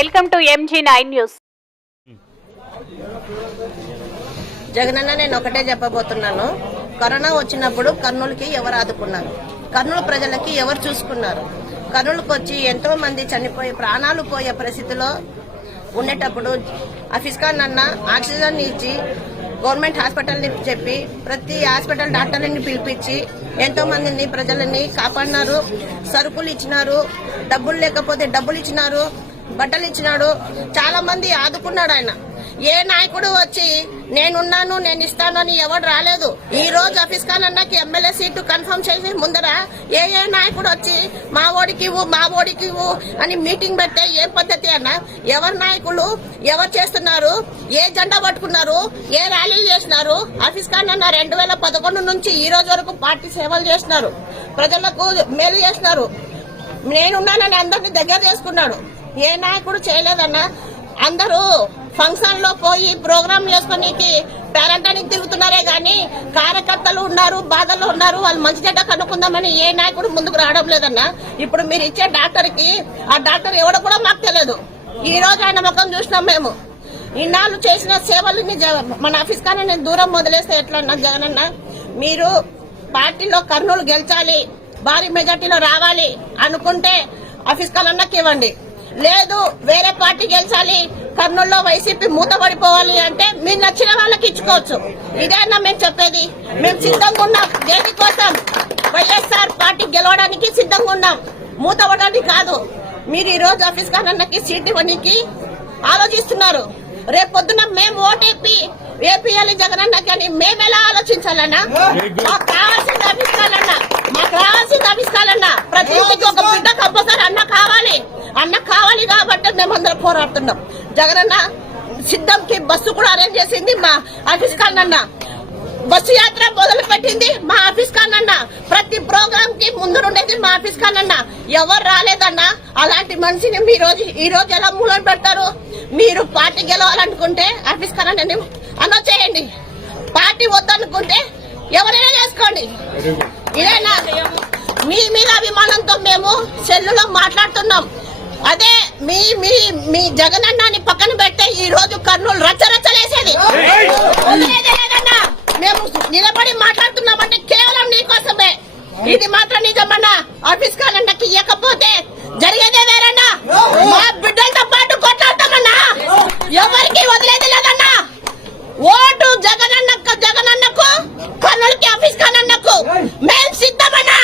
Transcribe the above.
Welcome to MG9 news. Jagananna, నేను ఒకటే చెప్పబోతున్నాను. కరోనా వచ్చినప్పుడు కర్నూలుకి ఎవరు ఆదుకున్నారు? కర్నూలు ప్రజలకి ఎవరు చూసుకున్నారు? కర్నూలుకు వచ్చి ఎంతో మంది చనిపోయి ప్రాణాలు పోయే పరిస్థితిలో ఉండేటప్పుడు ఆఫీస్కాన్ అన్న ఆక్సిజన్ ఇచ్చి గవర్నమెంట్ హాస్పిటల్ ని చెప్పి ప్రతి హాస్పిటల్ డాక్టర్లని పిలిపించి ఎంతో మందిని ప్రజలని కాపాడినారు. సరుకులు ఇచ్చినారు, డబ్బులు లేకపోతే డబ్బులు ఇచ్చినారు, బట్టలు ఇచ్చినాడు. చాలా మంది ఆదుకున్నాడు ఆయన. ఏ నాయకుడు వచ్చి నేనున్నాను నేను ఇస్తానని ఎవరు రాలేదు. ఈ రోజు ఆఫీస్కాన్ అన్నకి ఎమ్మెల్యే సీటు కన్ఫర్మ్ చేసి ముందర ఏ నాయకుడు వచ్చి మా ఓడికి ఇవ్వు అని మీటింగ్ పెట్టే ఏ పద్ధతి అన్న? ఎవరు నాయకులు ఎవరు చేస్తున్నారు? ఏ జెండా పట్టుకున్నారు? ఏ ర్యాలీలు చేస్తున్నారు? ఆఫీస్కాన్ అన్న 2011 నుంచి ఈ రోజు వరకు పార్టీ సేవలు చేస్తున్నారు, ప్రజలకు మేలు చేస్తున్నారు. నేనున్నానని అందరినీ దగ్గర చేసుకున్నాడు. ఏ నాయకుడు చేయలేదన్నా. అందరూ ఫంక్షన్ లో పోయి ప్రోగ్రామ్ చేసుకోనికి పేరంటానికి తిరుగుతున్నారే గాని కార్యకర్తలు ఉన్నారు, బాధల్లో ఉన్నారు, వాళ్ళు మంచి చెడ్డ కనుక్కుందామని ఏ నాయకుడు ముందుకు రావడం లేదన్నా. ఇప్పుడు మీరు ఇచ్చే డాక్టర్ కి ఆ డాక్టర్ ఎవడో కూడా మాకు తెలియదు. ఈ రోజు ఆయన ముఖం చూసినాం మేము. ఇన్నాళ్ళు చేసిన సేవలని మన ఆఫీస్ కానీ నేను దూరం వదిలేస్తే ఎట్లన్నా? జగనన్న, మీరు పార్టీలో కర్నూలు గెలిచాలి, భారీ మెజార్టీలో రావాలి అనుకుంటే ఆఫీస్ కాలన్నకి ఇవ్వండి. లేదు వేరే పార్టీ గెలిచాలి, కర్నూలులో వైసీపీ మూతపడిపోవాలి అంటే మీరు నచ్చిన వాళ్ళకి ఇచ్చుకోవచ్చు. ఇదేనా మేము చెప్పేది? మేము సిద్ధంగా ఉన్నాం. దేనికోసం? వైఎస్ఆర్ పార్టీ గెలవడానికి సిద్ధంగా ఉన్నాం, మూతపడడానికి కాదు. మీరు ఈ రోజు ఆఫీస్ కాలన్నకి సీట్ ఇవ్వడానికి ఆలోచిస్తున్నారు. రేపు పొద్దున మేము ఓటీపీ ఏపీఎల్ జగనన్నకి అని మేము ఎలా ఆలోచించాలన్నా? మాకు కావాల్సింది ఆఫీస్కాలన్నా, మాకు రావాల్సింది ఆఫీస్కాలన్నా. ప్రతి ఇంటికి ఒక బిడ్డ కంపల్సరీ అన్న కావాలి కాబట్టి మేమందరం పోరాడుతున్నాం. జగనన్న సిద్ధంకి బస్సు కూడా అరేంజ్ చేసింది మా ఆఫీస్కాన్ అన్న. బస్సు యాత్ర మొదలు పెట్టింది మా ఆఫీస్కాన్ అన్న. ప్రతి ప్రోగ్రామ్ కి ముందు ఉండేది మా ఆఫీస్కాన్ అన్న. ఎవరు రాలేదన్నా. అలాంటి మనిషిని ఈ రోజు ఎలా మూలం పెడతారు? మీరు పార్టీ గెలవాలనుకుంటే ఆఫీస్కాన్ అన్నని అనౌన్స్ చేయండి. పార్టీ వద్దనుకుంటే ఎవరైనా చేసుకోండి. ఇదేనా? మీ మీద అభిమానంతో మేము సెల్లులో మాట్లాడుతున్నాం. అదే మీ జగనన్నని పక్కన పెడితే ఈ రోజు కర్నూలు రచ్చరచ్చలేసేది. మేము నిలబడి మాట్లాడుతున్నామంటే కేవలం నీకోసమే. ఇది మాత్రం నిజమన్నా. ఆఫీస్ కాలన్నకి ఇవ్వకపోతే జరిగేదే వేరన్నా. మా బిడ్డలతో పాటు కొట్లాడతామన్నా. ఎవరికి వదిలేది లేదన్నా. ఓటు జగనన్నకు, కర్నూలుకి ఆఫీస్ కాలన్నకు మేము సిద్ధమన్నా.